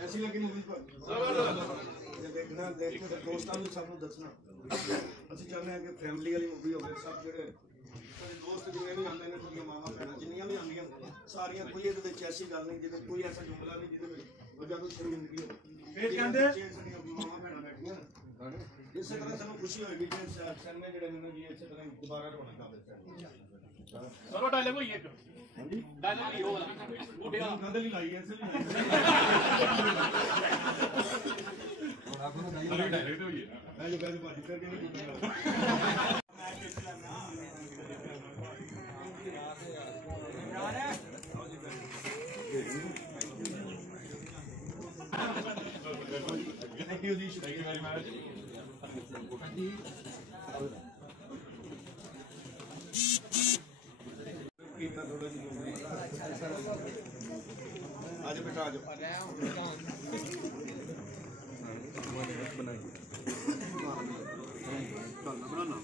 ऐसी लगी मूवी पर देखना देखने फिर दोस्तों भी सब दसना ਅਸੀਂ ਚਾਹੁੰਦੇ ਹਾਂ ਕਿ ਫੈਮਿਲੀ ਵਾਲੀ ਮੂਵੀ ਹੋਵੇ ਸਭ ਜਿਹੜੇ ਸਾਡੇ ਦੋਸਤ ਜਿੰਨੇ ਵੀ ਆਉਂਦੇ ਨੇ ਤੁਹਾਡੀਆਂ ਮਾਵਾਂ ਭੈਣਾਂ ਜਿੰਨੀਆਂ ਵੀ ਆਉਂਦੀਆਂ ਸਾਰੀਆਂ ਕੋਈ ਇਹਦੇ ਵਿੱਚ ਐਸੀ ਗੱਲ ਨਹੀਂ ਜਿਹਦੇ ਕੋਈ ਐਸਾ ਜੁਮਲਾ ਨਹੀਂ ਜਿਹਦੇ ਵਿੱਚ ਵਜ੍ਹਾ ਤੋਂ ਸ਼ਰਮਿੰਦਗੀ ਹੋਵੇ ਫਿਰ ਕਹਿੰਦੇ ਸਾਡੀਆਂ ਮਾਵਾਂ ਭੈਣਾਂ ਬੈਠੀਆਂ ਇਸੇ ਤਰ੍ਹਾਂ ਸਾਨੂੰ ਖੁਸ਼ੀ ਹੋਏਗੀ ਕਿ ਸਿਨੇਮੇ ਜਿਹੜੇ ਨੇ ਜੀ ਇਸੇ ਤਰ੍ਹਾਂ ਦੁਬਾਰਾ ਰੌਣਕ ਕਰ ਦਿੱਤੇ ਸਰੋ ਡਾਇਲੌਗ ਹੋਈ ਇੱਕ ਹਾਂਜੀ ਡਾਇਲੌਗ ਹੀ ਹੋਗਾ ਉਹ ਕਦੇ ਲਈ ਲਾਈ ਐਸੇ ਲਈ ਡਾਇਰੈਕਟ ਹੋਈ ਹੈ ਮੈਂ ਜੋ ਕਹਿੰਦਾ ਭਾਜੀ ਫਿਰ ਕਿਹਨੇ ਕੀਤਾ Thank you, Dish. Thank you very much. ਕੀਤਾ ਥੋੜਾ ਜਿਹਾ ਆਜੋ ਬੇਟਾ ਆਜੋ ਬਣਾਈ ਬਣਾਣਾ